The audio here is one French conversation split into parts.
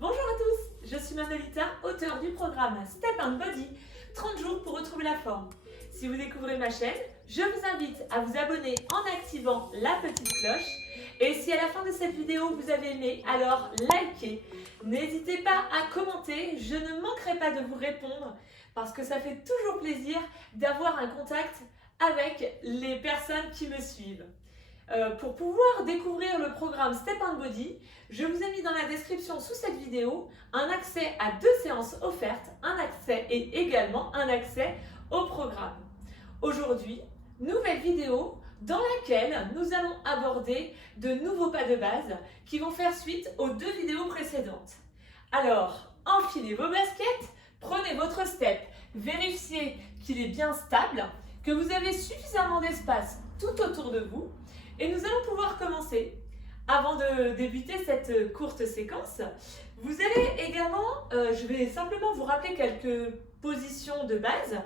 Bonjour à tous, je suis Manolita, auteure du programme Step and Body, 30 jours pour retrouver la forme. Si vous découvrez ma chaîne, je vous invite à vous abonner en activant la petite cloche. Et si à la fin de cette vidéo vous avez aimé, alors likez. N'hésitez pas à commenter, je ne manquerai pas de vous répondre parce que ça fait toujours plaisir d'avoir un contact avec les personnes qui me suivent. Pour pouvoir découvrir le programme Step and Body, je vous ai mis dans la description sous cette vidéo un accès à 2 séances offertes, un accès et également un accès au programme. Aujourd'hui, nouvelle vidéo dans laquelle nous allons aborder de nouveaux pas de base qui vont faire suite aux 2 vidéos précédentes. Alors, enfilez vos baskets, prenez votre step, vérifiez qu'il est bien stable, que vous avez suffisamment d'espace tout autour de vous. Et nous allons pouvoir commencer. Avant de débuter cette courte séquence, vous allez également, je vais simplement vous rappeler quelques positions de base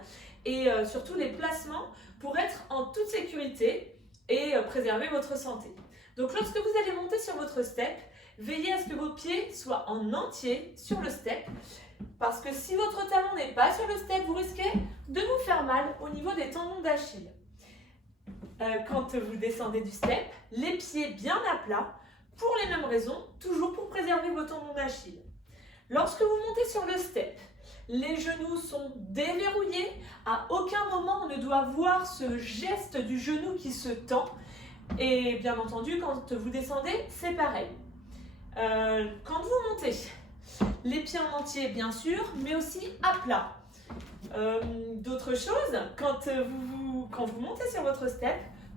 et surtout les placements pour être en toute sécurité et préserver votre santé. Donc lorsque vous allez monter sur votre step, veillez à ce que vos pieds soient en entier sur le step parce que si votre talon n'est pas sur le step, vous risquez de vous faire mal au niveau des tendons d'Achille. Quand vous descendez du step, les pieds bien à plat, pour les mêmes raisons, toujours pour préserver vos tendons d'Achille. Lorsque vous montez sur le step, les genoux sont déverrouillés, à aucun moment on ne doit voir ce geste du genou qui se tend, et bien entendu quand vous descendez, c'est pareil. Quand vous montez, les pieds en entier bien sûr, mais aussi à plat. D'autres choses, quand vous montez sur votre step,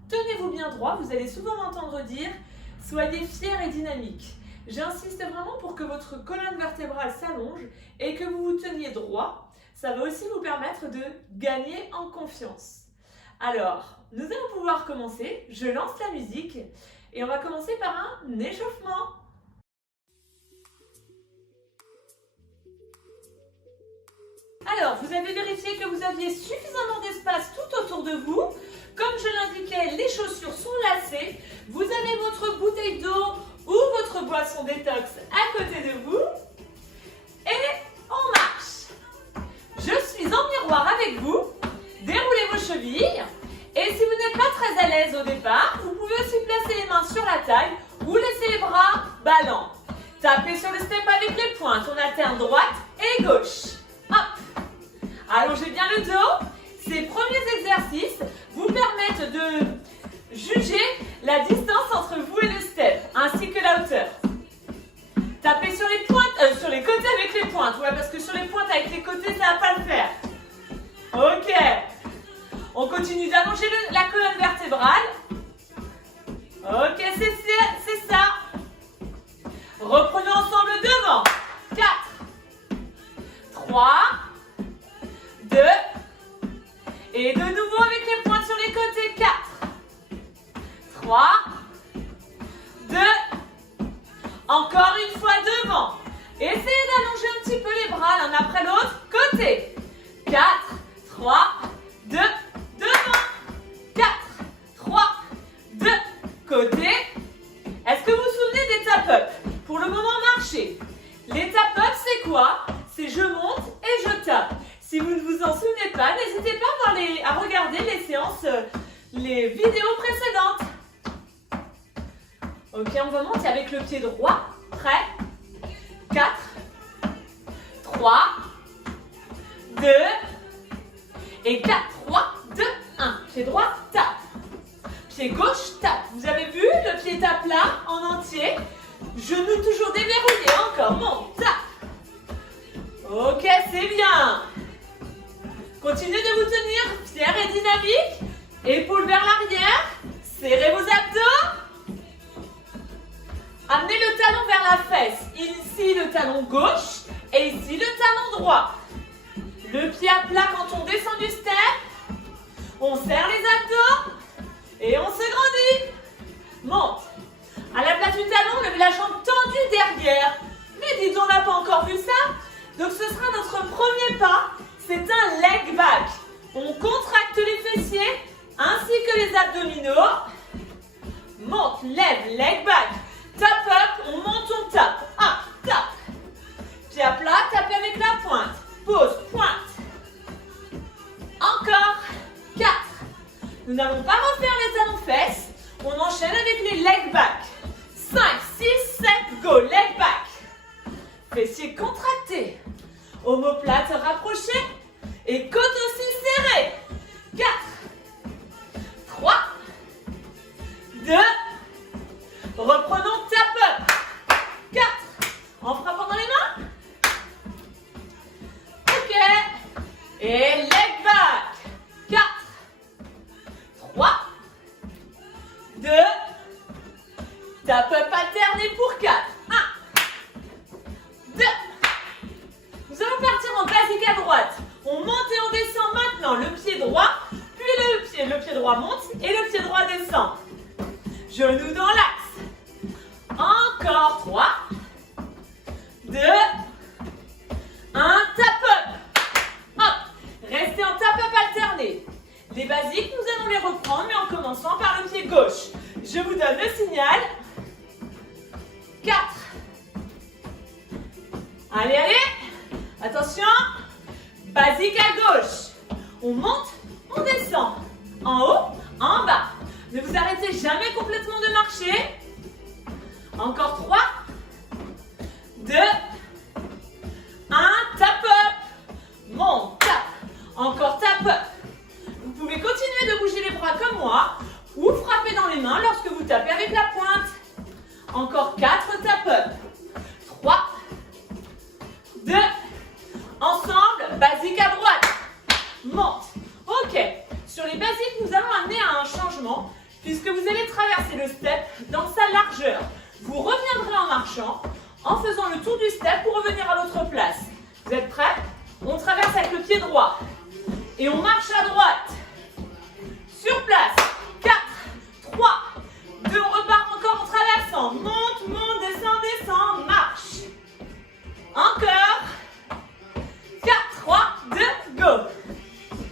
tenez-vous bien droit, vous allez souvent m'entendre dire « Soyez fiers et dynamiques ». J'insiste vraiment pour que votre colonne vertébrale s'allonge et que vous vous teniez droit. Ça va aussi vous permettre de gagner en confiance. Alors, nous allons pouvoir commencer. Je lance la musique et on va commencer par un échauffement. Alors, vous avez vérifié que vous aviez suffisamment d'espace tout autour de vous. Comme je l'indiquais, les chaussures sont lacées. Vous avez votre bouteille d'eau ou votre boisson détox à côté de vous. Et on marche. Je suis en miroir avec vous. Déroulez vos chevilles. Et si vous n'êtes pas très à l'aise au départ, vous pouvez aussi placer les mains sur la taille ou laisser les bras ballants. Tapez sur le step avec les pointes. On alterne droite et gauche. Hop. Allongez bien le dos. Ces premiers exercices vous permettent de juger la distance entre vous et le step, ainsi que la hauteur. Tapez sur les pointes, sur les côtés avec les pointes, ouais, parce que sur les pointes avec les côtés, ça ne va pas le faire. Ok. On continue d'allonger la colonne vertébrale. Ok, c'est ça. Reprenons ensemble devant. 4, 3, 2, et de nouveau avec les pointes sur les côtés. 4, 3, 2, encore une fois devant. Essayez d'allonger un petit peu les bras l'un après l'autre. Côté. 4, 3, 2, devant. 4, 3, 2, côté. Est-ce que vous vous souvenez des tap-up? Pour le moment, marchez. Les tap-up, c'est quoi? C'est je monte et je tape. Si vous ne vous en souvenez pas, n'hésitez pas à regarder les séances, les vidéos précédentes. Ok, on va monter avec le pied droit. Prêt? 4, 3, 2, et 4, 3, 2, 1. Pied droit, tape. Pied gauche, tape. Vous avez vu, le pied tape là, en entier. Genou toujours déverrouillé. Encore, monte, tape. Ok, c'est bien. Continuez de vous tenir fier et dynamique. Épaules vers l'arrière. Serrez vos abdos. Amenez le talon vers la fesse. Ici, le talon gauche. Et ici, le talon droit. Le pied à plat quand on descend du step. On serre les abdos. Et on se grandit. Monte. À la place du talon, levez la jambe tendue derrière. Mais dites, on n'a pas encore vu ça. Donc, ce sera notre premier pas. C'est un leg back. On contracte les fessiers ainsi que les abdominaux. Monte, lève, leg back. Tap up, on monte, on tape. Up, tap. Pied à plat, tapez avec la pointe. Pause, pointe. Encore. 4. Nous n'allons pas refaire les talons-fesses. On enchaîne avec les leg back. 5, 6, 7, go. Leg back. Fessiers contractés. Omoplate rapprochée. Et côte aussi serrée. 4, 3, 2. Reprenons tap up. 4. En frappant dans les mains. Ok. Et leg back. 4, 3, 2. Tap up alterné pour 4. 1, 2. Nous allons partir en basique à droite. On monte et on descend maintenant. Le pied droit, puis le pied droit monte et le pied droit descend. Genoux dans l'axe. Encore 3, 2, 1, tap up. Hop. Restez en tap up alterné. Les basiques, nous allons les reprendre, mais en commençant par le pied gauche. Je vous donne le signal. 4. Allez, allez. Attention. Basique à gauche. On monte, on descend. En haut, en bas. Ne vous arrêtez jamais complètement de marcher. Encore 3, 2, 1, tap up. Monte, tap. Encore tap up. Vous pouvez continuer de bouger les bras comme moi ou frapper dans les mains lorsque vous tapez avec la pointe. Encore 4 tap up. 3, 2, ensemble, basique à droite. Monte. Ok. Sur les basiques, nous allons amener à un changement puisque vous allez traverser le step dans sa largeur. Vous reviendrez en marchant, en faisant le tour du step pour revenir à l'autre place. Vous êtes prêts? On traverse avec le pied droit. Et on marche à droite. Sur place. 4, 3, 2, on repart encore en traversant. Monte, monte, descend, descend, marche. Encore. 4, 3, 2, go.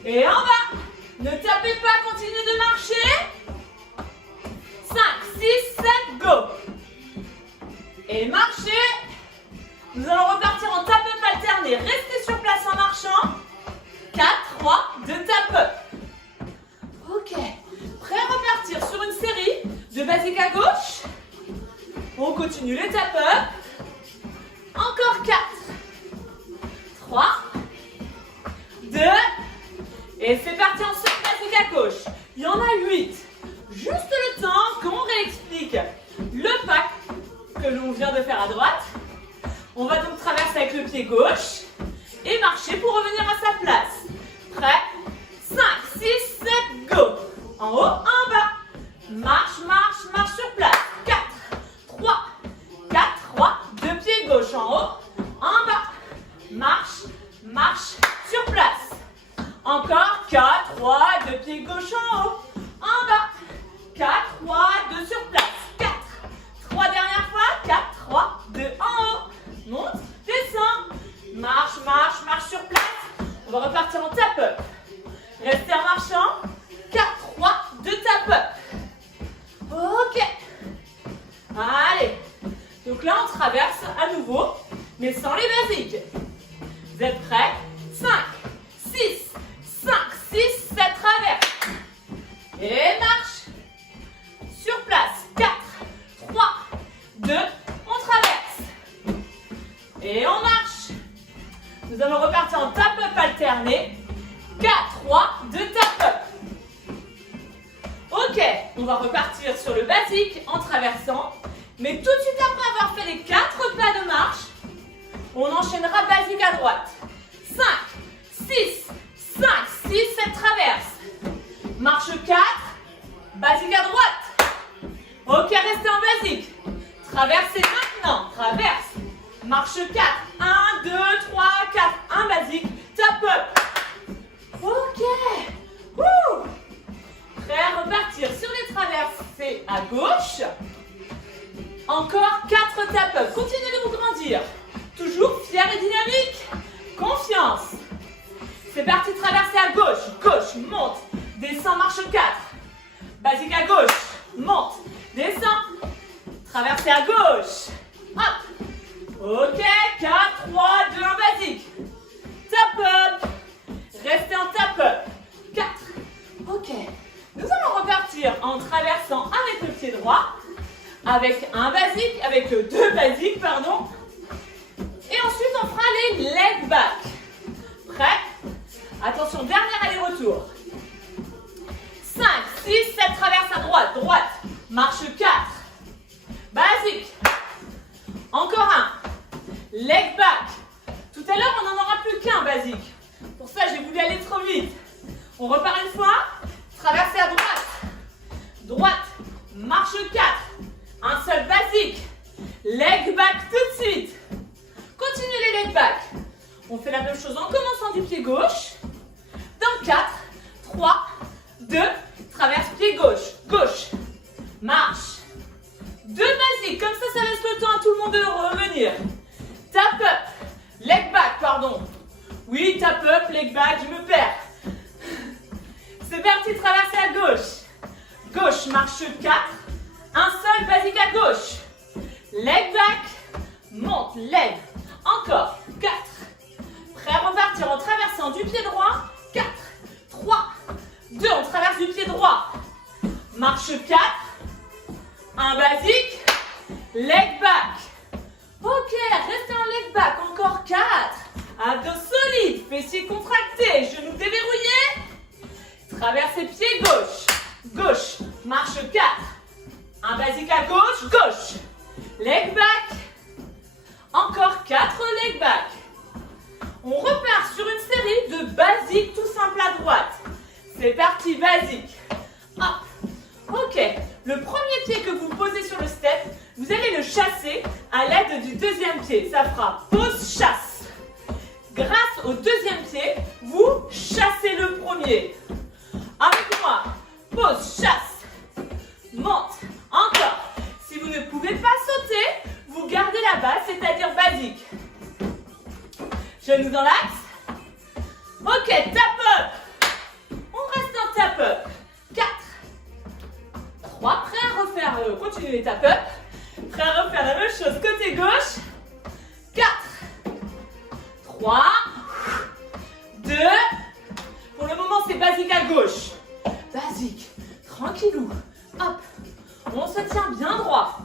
Et en bas. Ne tapez pas, continuez de marcher. 5, 6, 7, go. Et marchez. Nous allons repartir en tap up alterné. Restez sur place en marchant. 4, 3, 2 tap up. Ok. Prêt à repartir sur une série de basique à gauche. On continue les tap up. Encore 4, 3, 2. Et c'est parti en seul basique à gauche. Il y en a 8. Juste le temps qu'on réexplique le pack que l'on vient de faire à droite. On va donc traverser avec le pied gauche et marcher pour revenir à sa place. Prêt? 5, 6, 7, go. En haut, en bas. Marche, marche, marche sur place. 4, 3, 4, 3. Deux pieds gauche en haut, en bas. Marche, marche sur place. Encore 4, 3, deux pieds gauche en haut, en bas. 4, 3, 2 sur place. 4, 3 dernières fois. 4, 3, 2 en haut. Monte, descend. Marche, marche, marche sur place. On va repartir en tap up. Restez en marchant. 4, 3, 2 tap up. Ok. Allez. Donc là, on traverse à nouveau, mais sans les basiques. Vous êtes prêts? 5, 6, 5, 6, 7 traverse. Et marche. Sur place. 4, 3, 2, on traverse. Et on marche. Nous allons repartir en tap up alterné. 4, 3, 2 tap up. Ok, on va repartir sur le basique en traversant. Mais tout de suite après avoir fait les 4 pas de marche, on enchaînera basique à droite. 5, 6, 5, 6, 7 traverse. Marche 4, basique à droite. Ok, restez en basique. Traversez maintenant, traverse. Marche 4, 1, 2, 3, 4, 1 basique, tap up. Ok. Wouh. Prêt à repartir sur les traversées à gauche. Encore 4 tap up. Continuez de vous grandir. Toujours fier et dynamique. Confiance. C'est parti, traverser à gauche. Gauche, monte. Descend, marche 4. Basique à gauche. Monte. Descend. Traverser à gauche. Hop. Ok, 4, 3, avec un basique, avec deux basiques, pardon. Et ensuite, on fera les leg back. Prêt? Attention, dernier aller-retour. 5, 6, 7, traverse à droite, droite. Marche 4. Basique. Encore un. Leg back. Tout à l'heure, on n'en aura plus qu'un basique. Pour ça, j'ai voulu aller trop vite. On repart une fois. Traverser à droite. Droite. Marche 4. Un seul basique. Leg back tout de suite. Continue les leg back. On fait la même chose en commençant du pied gauche. Dans 4, 3, 2, traverse pied gauche. Gauche. Marche. Deux basiques. Comme ça laisse le temps à tout le monde de revenir. Tap up. Leg back, pardon. Oui, tap up, leg back, je me perds. C'est parti, traverser à gauche. Gauche, marche 4. Un seul basique à gauche. Leg back. Monte, lève. Encore. 4. Prêt à repartir en traversant du pied droit. 4. 3. 2. On traverse du pied droit. Marche 4. Un basique. Leg back. Ok, restez en leg back. Encore 4. Abdos solides. Fessiers contractés. Genoux déverrouillés. Traversez pied gauche. Gauche. Marche 4. Un basique à gauche. Gauche. Leg back. Encore 4 leg back. On repart sur une série de basiques tout simple à droite. C'est parti, basique. Hop. Ok. Le premier pied que vous posez sur le step, vous allez le chasser à l'aide du deuxième pied. Ça fera pause chasse. Grâce au deuxième pied, vous chassez le premier. Avec moi. Pause chasse. Monte. Encore. Si vous ne pouvez pas sauter, vous gardez la base, c'est-à-dire basique. Genoux dans l'axe. Ok, tap up. On reste en tap up. 4. 3. Prêt à refaire, continuez les tap up. Prêt à refaire la même chose côté gauche. 4. 3. 2. Pour le moment, c'est basique à gauche. Basique. Tranquillou. Hop. On se tient bien droit.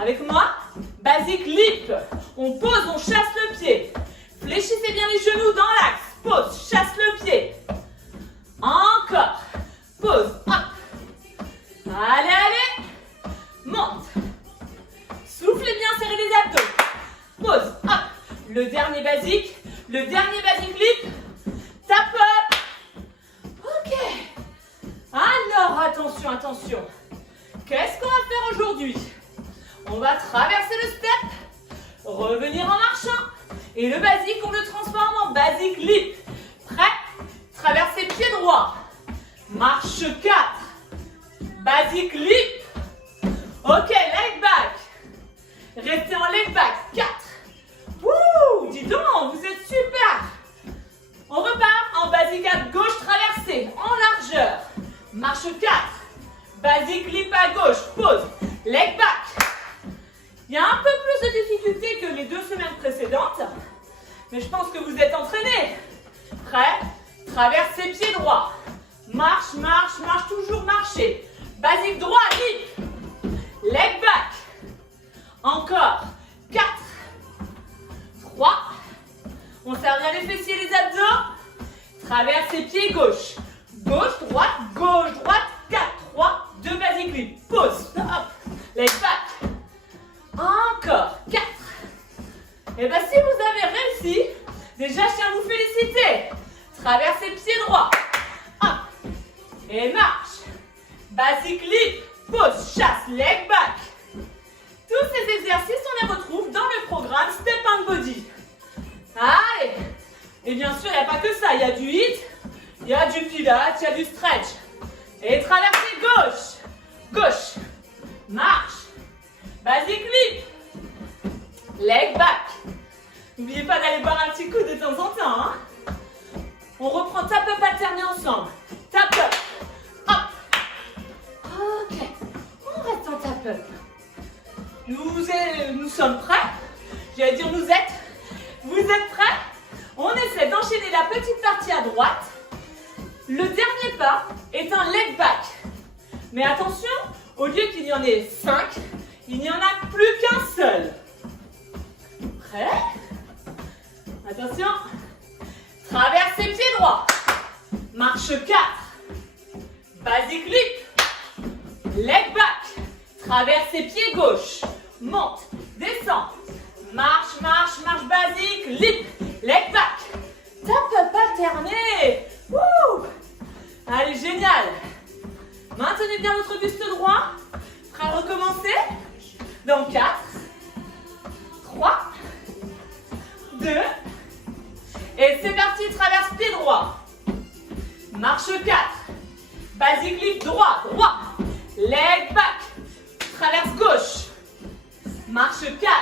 Avec moi, basique lip. On pose, on chasse le pied. Fléchissez bien les genoux dans l'axe. Pose, chasse le pied. Encore. Pose, hop. Allez, allez. Monte. Soufflez bien, serrez les abdos. Pose, hop. Le dernier basique lip. Tap up. Ok. Alors, attention, attention. Qu'est-ce qu'on va faire aujourd'hui? On va traverser le step, revenir en marchant. Et le basique, on le transforme en basique lip. Prêt? Traverser pied droit. Marche 4. Basique lip. Ok, leg back. Restez en leg back. 4. Wouh, dis donc, vous êtes super. On repart en basique à gauche traversée, en largeur. Marche 4. Basique lip à gauche. Pause. Leg back. Il y a un peu plus de difficultés que les 2 semaines précédentes. Mais je pense que vous êtes entraînés. Prêt? Traversez pied droit. Marche, marche, marche, toujours marcher. Basique droit, lip. Leg back. Encore. 4. 3. On serre bien les fessiers et les abdos. Traversez pied gauche. Gauche, droite, gauche, droite. 4, 3, 2 basique lip. Pause. Hop. Leg back. Encore. 4. Et bien si vous avez réussi, déjà je tiens à vous féliciter. Traversez pied droit. Hop. Et marche. Basique lip. Pause. Chasse. Leg back. Tous ces exercices, on les retrouve dans le programme Step and Body. Allez. Et bien sûr, il n'y a pas que ça. Il y a du hit, il y a du pilates, il y a du stretch. Et traversez gauche. Gauche. Marche. Basique lip. Leg back. N'oubliez pas d'aller boire un petit coup de temps en temps. Hein. On reprend tap up alterné ensemble. Tap up. Hop. Ok. On reste en tap up. Nous sommes prêts. J'allais dire nous êtes. Vous êtes prêts? On essaie d'enchaîner la petite partie à droite. Le dernier pas est un leg back. Mais attention, au lieu qu'il y en ait 5, Il n'y en a plus qu'un seul. Prêt? Attention. Traversez pied droit. Marche 4. Basic leap. Leg back. Traversez pied gauche. Monte. Descend. Marche, marche, marche basique. Leap. Leg back. Tape alterné. Wouh! Allez, génial. Maintenez bien votre buste droit. Prêt à recommencer? Dans 4, 3, 2, et c'est parti, traverse pied droit. Marche 4, basic lift droit, droit. Leg back, traverse gauche. Marche 4,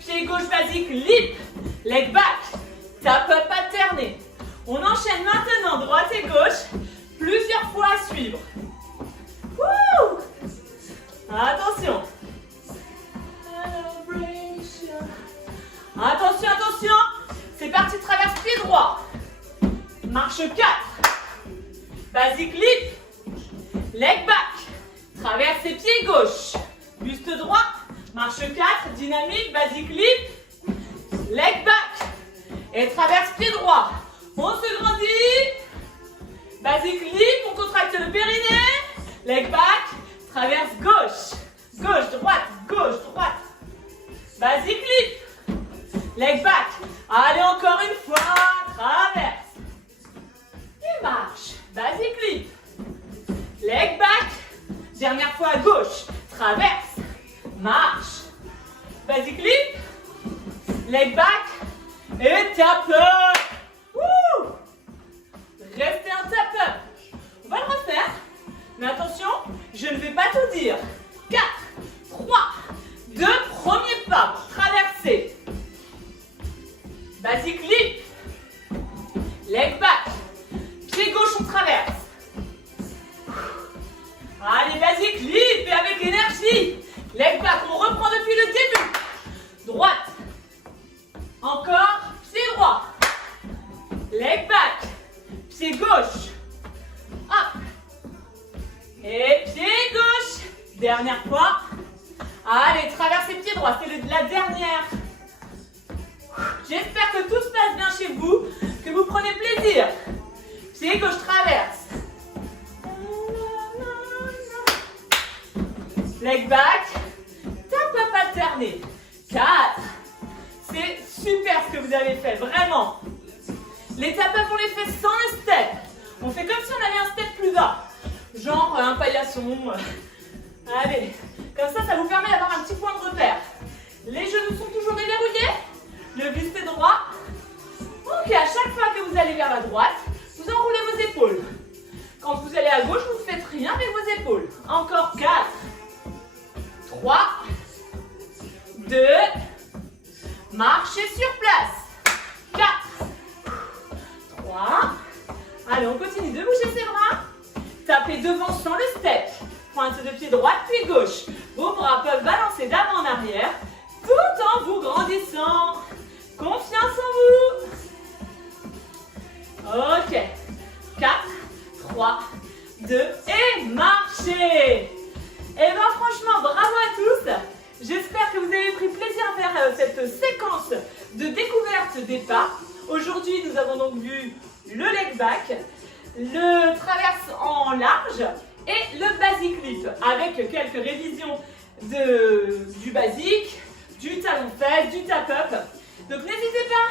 pied gauche basique, lip, leg back, tap up alterné. On enchaîne maintenant droite et gauche, plusieurs fois à suivre. Wouh! Attention. Attention, attention. C'est parti, traverse pied droit. Marche 4. Basic leap. Leg back. Traverse pied gauche. Buste droit. Marche 4. Dynamique. Basic leap. Leg back. Et traverse pied droit. On se grandit. Basic leap. On contracte le périnée. Leg back. Traverse gauche. Gauche, droite. Gauche, droite. Basic leap. Leg back. Allez, encore une fois. Traverse. Et marche. Basic leap. Leg back. Dernière fois à gauche. Traverse. Marche. Basic leap. Leg back. Et tap up. Wouh! Restez en tap up. On va le refaire. Mais attention, je ne vais pas tout dire. 4, 3, 2, premier pas. Traverser. Basic leap. Leg back. Pied gauche, on traverse. Allez, basic leap et avec énergie. Leg back, on reprend depuis le début. Droite. Encore, pied droit. Leg back. Pied gauche. Hop. Et pied gauche. Dernière fois. Allez, traversez pied droit. C'est la dernière. J'espère que tout se passe bien chez vous, que vous prenez plaisir. Pied gauche, traverse. Leg back. Tap up alterné. 4. C'est super ce que vous avez fait, vraiment. Les tap up, on les fait sans le step. On fait comme si on avait un step plus bas. Genre un paillasson. Allez, comme ça vous permet d'avoir un petit point de repère. Les genoux sont toujours déverrouillés. Le buste est droit. Ok, à chaque fois que vous allez vers la droite, vous enroulez vos épaules. Quand vous allez à gauche, vous ne faites rien avec vos épaules. Encore 4, 3, 2, marchez sur place. 4, 3, allez, on continue de bouger ses bras. Tapez devant sans le step. Pointe de pied droite puis gauche. Vos bras peuvent balancer d'avant en arrière tout en vous grandissant. Confiance en vous. Ok. 4, 3, 2 et marchez. Et bien franchement, bravo à tous. J'espère que vous avez pris plaisir à faire cette séquence de découverte des pas. Aujourd'hui, nous avons donc vu le leg back, le traverse en large et le basic leap avec quelques révisions du basique, du talon fesse, du tap up. Donc n'hésitez pas,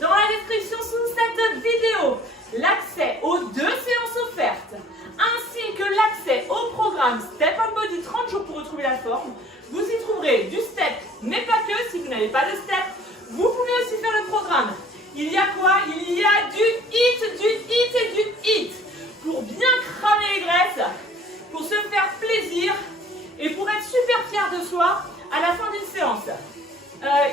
dans la description sous cette vidéo, l'accès aux 2 séances offertes ainsi que l'accès au programme Step on Body 30 jours pour retrouver la forme. Vous y trouverez du step, mais pas que. Si vous n'avez pas de step, vous pouvez aussi faire le programme. Il y a quoi? Il y a du hit et du hit pour bien cramer les graisses, pour se faire plaisir et pour être super fier de soi à la fin d'une séance.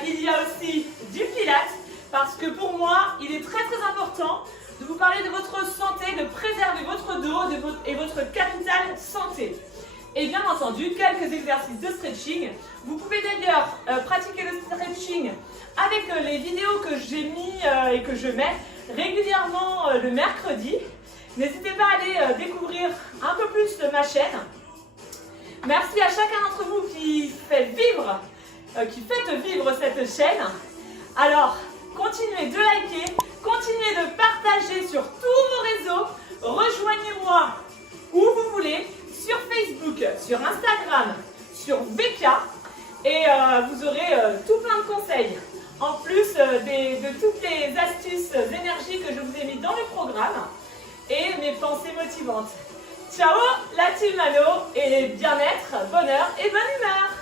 Il y a aussi du pilates parce que pour moi, il est très important de vous parler de votre santé, de préserver votre dos et votre capital santé. Et bien entendu, quelques exercices de stretching. Vous pouvez d'ailleurs pratiquer le stretching avec les vidéos que j'ai mis et que je mets régulièrement le mercredi. N'hésitez pas à aller découvrir un peu plus ma chaîne. Merci à chacun d'entre vous qui faites vivre cette chaîne. Alors, continuez de liker, continuez de partager sur tous vos réseaux. Rejoignez-moi où vous voulez, sur Facebook, sur Instagram, sur VK. Et vous aurez tout plein de conseils. En plus de toutes les astuces énergie que je vous ai mis dans le programme et mes pensées motivantes. Ciao la team Mano et bien-être, bonheur et bonne humeur!